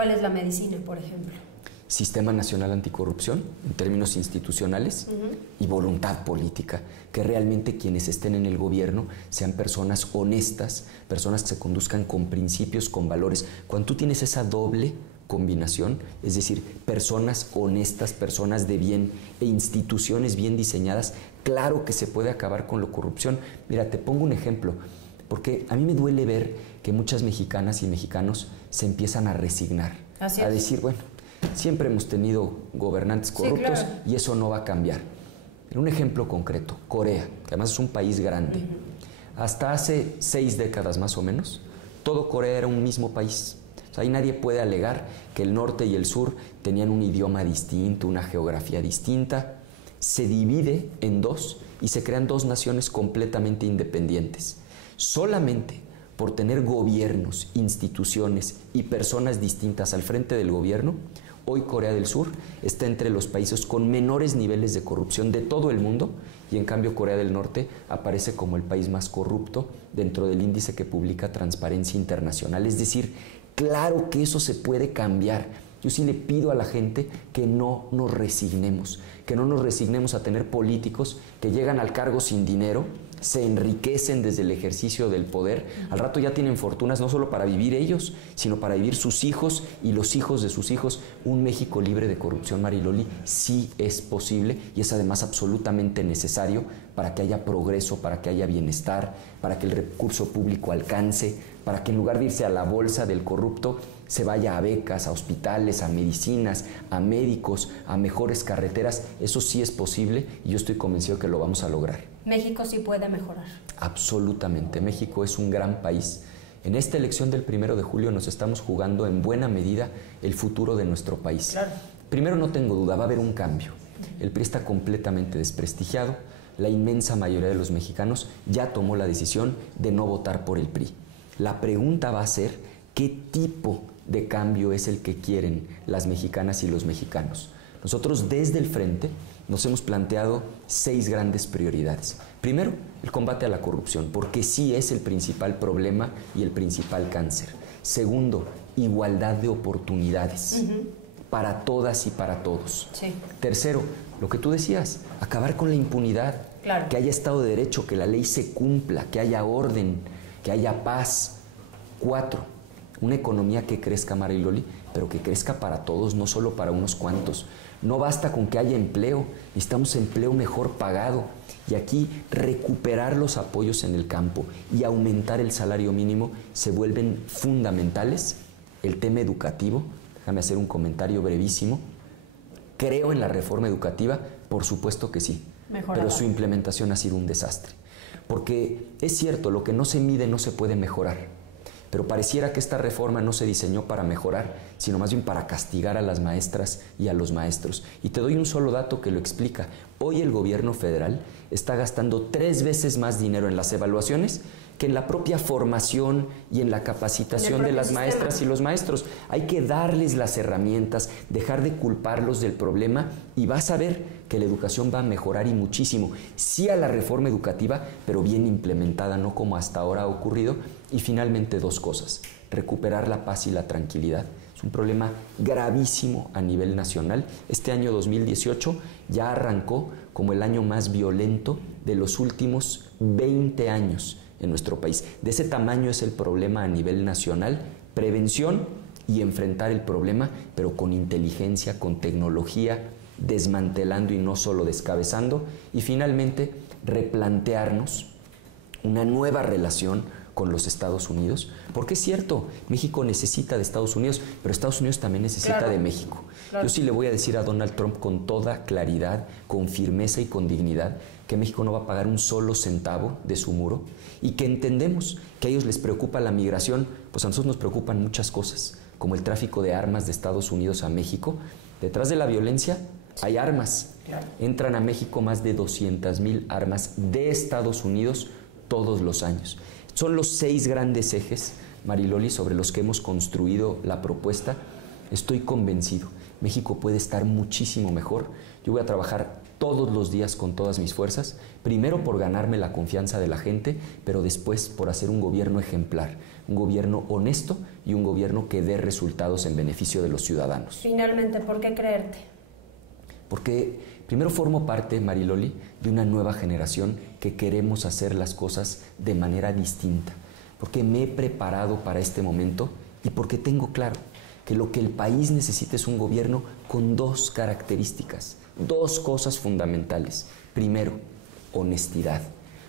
¿Cuál es la medicina, por ejemplo? Sistema Nacional Anticorrupción, en términos institucionales, y voluntad política, que realmente quienes estén en el gobierno sean personas honestas, personas que se conduzcan con principios, con valores. Cuando tú tienes esa doble combinación, es decir, personas honestas, personas de bien e instituciones bien diseñadas, claro que se puede acabar con la corrupción. Mira, te pongo un ejemplo, porque a mí me duele ver que muchas mexicanas y mexicanos se empiezan a resignar, a decir, bueno, siempre hemos tenido gobernantes corruptos, sí, claro, y eso no va a cambiar. Un ejemplo concreto, Corea, que además es un país grande. Hasta hace 6 décadas más o menos, todo Corea era un mismo país. O sea, ahí nadie puede alegar que el norte y el sur tenían un idioma distinto, una geografía distinta. Se divide en dos y se crean dos naciones completamente independientes. Solamente por tener gobiernos, instituciones y personas distintas al frente del gobierno, hoy Corea del Sur está entre los países con menores niveles de corrupción de todo el mundo, y en cambio Corea del Norte aparece como el país más corrupto dentro del índice que publica Transparencia Internacional. Es decir, claro que eso se puede cambiar. Yo sí le pido a la gente que no nos resignemos, que no nos resignemos a tener políticos que llegan al cargo sin dinero, se enriquecen desde el ejercicio del poder, al rato ya tienen fortunas no solo para vivir ellos, sino para vivir sus hijos y los hijos de sus hijos. Un México libre de corrupción, Mariloli, sí es posible, y es además absolutamente necesario para que haya progreso, para que haya bienestar, para que el recurso público alcance, para que en lugar de irse a la bolsa del corrupto, se vaya a becas, a hospitales, a medicinas, a médicos, a mejores carreteras. Eso sí es posible y yo estoy convencido que lo vamos a lograr. México sí puede mejorar. Absolutamente. México es un gran país. En esta elección del 1 de julio nos estamos jugando en buena medida el futuro de nuestro país. Claro. Primero, no tengo duda, va a haber un cambio. El PRI está completamente desprestigiado. La inmensa mayoría de los mexicanos ya tomó la decisión de no votar por el PRI. La pregunta va a ser, ¿qué tipo de cambio es el que quieren las mexicanas y los mexicanos? Nosotros desde el Frente nos hemos planteado 6 grandes prioridades. Primero, el combate a la corrupción, porque sí es el principal problema y el principal cáncer. Segundo, igualdad de oportunidades para todas y para todos. Sí. Tercero, lo que tú decías, acabar con la impunidad, claro, que haya Estado de Derecho, que la ley se cumpla, que haya orden, que haya paz. 4, una economía que crezca, Mariloli, pero que crezca para todos, no solo para unos cuantos. No basta con que haya empleo, necesitamos empleo mejor pagado. Y aquí recuperar los apoyos en el campo y aumentar el salario mínimo se vuelven fundamentales. El tema educativo, déjame hacer un comentario brevísimo. ¿Creo en la reforma educativa? Por supuesto que sí, pero su implementación ha sido un desastre. Porque es cierto, lo que no se mide no se puede mejorar. Pero pareciera que esta reforma no se diseñó para mejorar, sino más bien para castigar a las maestras y a los maestros. Y te doy un solo dato que lo explica. Hoy el gobierno federal está gastando 3 veces más dinero en las evaluaciones que en la propia formación y en la capacitación de las maestras y los maestros. Hay que darles las herramientas, dejar de culparlos del problema, y vas a ver que la educación va a mejorar y muchísimo. Sí a la reforma educativa, pero bien implementada, no como hasta ahora ha ocurrido. Y finalmente 2 cosas, recuperar la paz y la tranquilidad. Es un problema gravísimo a nivel nacional. Este año 2018 ya arrancó como el año más violento de los últimos 20 años en nuestro país. De ese tamaño es el problema a nivel nacional. Prevención y enfrentar el problema, pero con inteligencia, con tecnología, desmantelando y no solo descabezando. Y finalmente, replantearnos una nueva relación con los Estados Unidos, porque es cierto, México necesita de Estados Unidos, pero Estados Unidos también necesita de México. Yo sí le voy a decir a Donald Trump con toda claridad, con firmeza y con dignidad, que México no va a pagar un solo centavo de su muro, y que entendemos que a ellos les preocupa la migración, pues a nosotros nos preocupan muchas cosas, como el tráfico de armas de Estados Unidos a México. Detrás de la violencia hay armas. Entran a México más de 200,000 armas de Estados Unidos todos los años. Son los 6 grandes ejes, Mariloli, sobre los que hemos construido la propuesta. Estoy convencido, México puede estar muchísimo mejor. Yo voy a trabajar todos los días con todas mis fuerzas, primero por ganarme la confianza de la gente, pero después por hacer un gobierno ejemplar, un gobierno honesto y un gobierno que dé resultados en beneficio de los ciudadanos. Finalmente, ¿por qué creerte? Porque primero formo parte, Mariloli, de una nueva generación que queremos hacer las cosas de manera distinta, porque me he preparado para este momento y porque tengo claro que lo que el país necesita es un gobierno con dos características, dos cosas fundamentales. Primero, honestidad,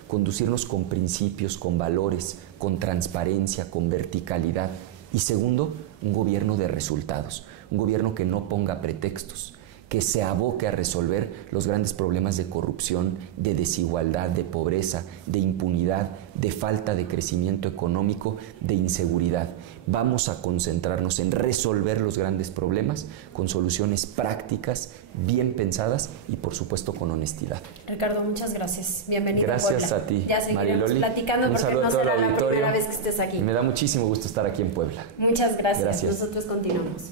conducirnos con principios, con valores, con transparencia, con verticalidad. Y segundo, un gobierno de resultados, un gobierno que no ponga pretextos, que se aboque a resolver los grandes problemas de corrupción, de desigualdad, de pobreza, de impunidad, de falta de crecimiento económico, de inseguridad. Vamos a concentrarnos en resolver los grandes problemas con soluciones prácticas, bien pensadas y por supuesto con honestidad. Ricardo, muchas gracias. Bienvenido Gracias a Puebla. a ti, Ya seguiremos Mariloli. platicando Un porque saludo no a todo el será la auditorio. primera vez que estés aquí. Me da muchísimo gusto estar aquí en Puebla. Muchas gracias. Gracias. Nosotros continuamos.